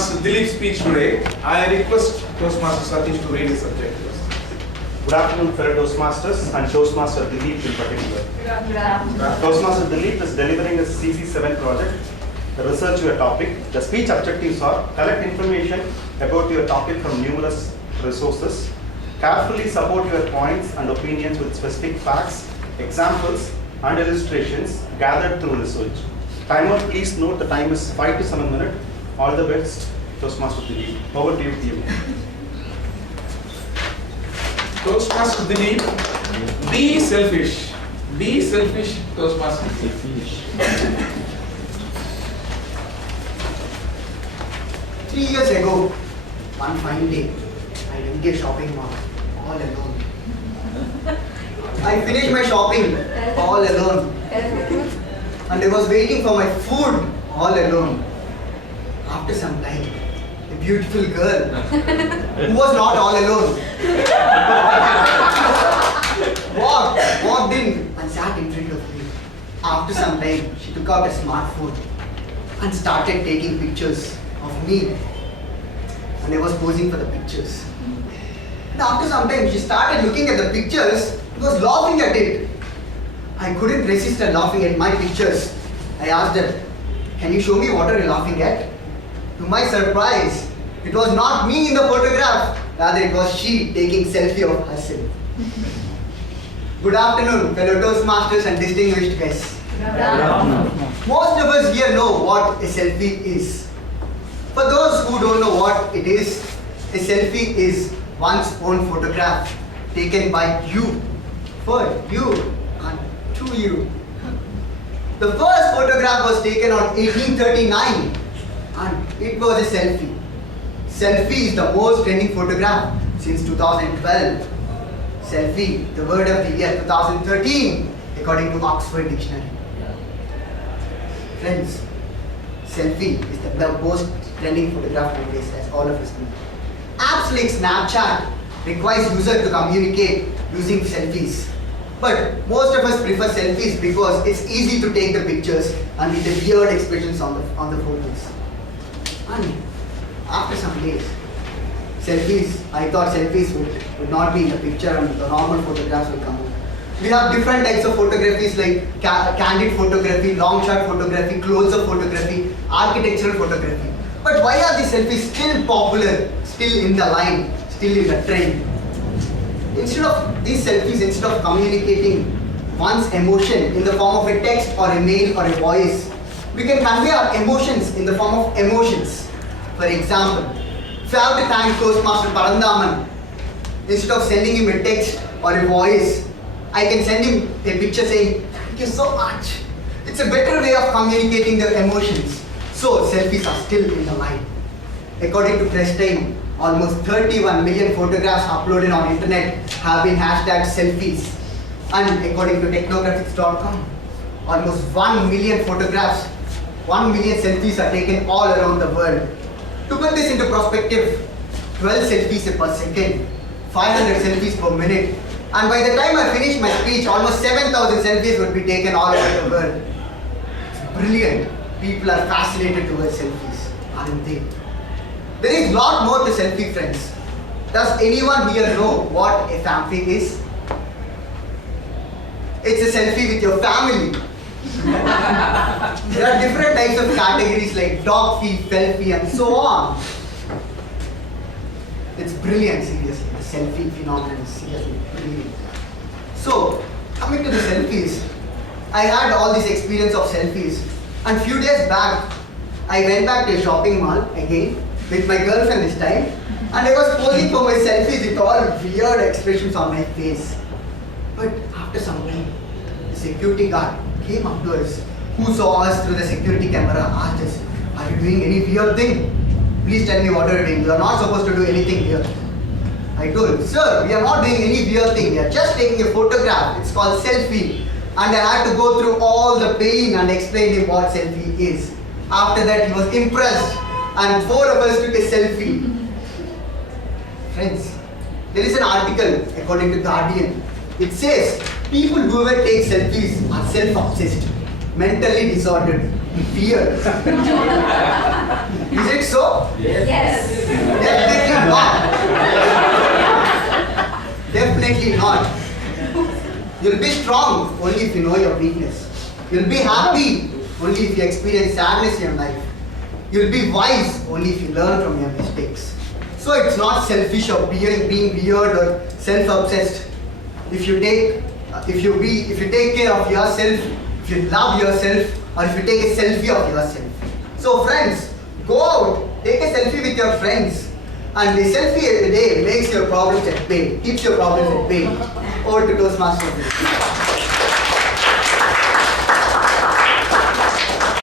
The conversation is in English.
Toastmaster Dilip's speech today. I request Toastmaster Satish to read his subject to us. Good afternoon, fellow Toastmasters and Toastmaster Dilip in particular. Good afternoon. Toastmaster Dilip is delivering a CC7 project, research your topic. The speech objectives are collect information about your topic from numerous resources, carefully support your points and opinions with specific facts, examples and illustrations gathered through research. Timer, please note the time is 5 to 7 minutes. All the best, Toastmaster Dilip. Over to you, team. Toastmaster Dilip, be selfish. Be selfish, Toastmaster Dilip. 3 years ago, one fine day, I went to a shopping mall all alone. I finished my shopping all alone, and I was waiting for my food all alone. After some time, a beautiful girl who was not all alone walked in and sat in front of me. After some time, she took out a smartphone and started taking pictures of me, and I was posing for the pictures. And after some time, she started looking at the pictures and was laughing at it. I couldn't resist her laughing at my pictures. I asked her, "Can you show me what are you laughing at?" To my surprise, it was not me in the photograph, rather it was she taking selfie of herself. Good afternoon, fellow Toastmasters and distinguished guests. Most of us here know what a selfie is. For those who don't know what it is, a selfie is one's own photograph taken by you, for you and to you. The first photograph was taken on 1839 and it was a selfie. Selfie is the most trending photograph since 2012. Selfie, the word of the year 2013 according to Oxford Dictionary. Friends, selfie is the most trending photograph nowadays, as all of us know. Apps like Snapchat requires users to communicate using selfies. But most of us prefer selfies because it's easy to take the pictures and with the weird expressions on the photos. And after some days, I thought selfies would not be in the picture and the normal photographs will come out. We have different types of photographies like candid photography, long shot photography, close-up photography, architectural photography. But why are these selfies still popular, still in the line, still in the trend? Instead of communicating one's emotion in the form of a text or a mail or a voice, we can convey our emotions in the form of emotions. For example, if I have to thank Toastmaster Parandaman, instead of sending him a text or a voice, I can send him a picture saying, "Thank you so much." It's a better way of communicating the emotions. So selfies are still in the line. According to Press Time, almost 31 million photographs uploaded on internet have been hashtagged selfies. And according to technographics.com, almost 1 million photographs, 1 million selfies are taken all around the world. To put this into perspective, 12 selfies per second, 500 selfies per minute, and by the time I finish my speech, almost 7,000 selfies would be taken all over the world. It's brilliant. People are fascinated towards selfies, aren't they? There is a lot more to selfie, friends. Does anyone here know what a family is? It's a selfie with your family. There are different types of categories like dog feed, selfie, and so on. It's brilliant, seriously. The selfie phenomenon is seriously brilliant. So, coming to the selfies, I had all this experience of selfies, and few days back, I went back to a shopping mall again with my girlfriend this time, and I was posing for my selfies with all weird expressions on my face. But after some time, the security guard came up to us, who saw us through the security camera, asked us, "Are you doing any weird thing? Please tell me what you are doing. You are not supposed to do anything here." I told, "Sir, we are not doing any weird thing. We are just taking a photograph. It's called selfie." And I had to go through all the pain and explain him what selfie is. After that, he was impressed, and 4 of us took a selfie. Friends, there is an article according to Guardian. It says people who ever take selfies are self-obsessed, mentally disordered, fear. Is it so? Yes. Definitely not. Definitely not. You'll be strong only if you know your weakness. You'll be happy only if you experience sadness in your life. You'll be wise only if you learn from your mistakes. So it's not selfish or being weird or self-obsessed. If you take care of yourself, if you love yourself, or if you take a selfie of yourself. So friends, go out, take a selfie with your friends. And the selfie every day makes your problems at bay, keeps your problems at bay. Over to Toastmasters.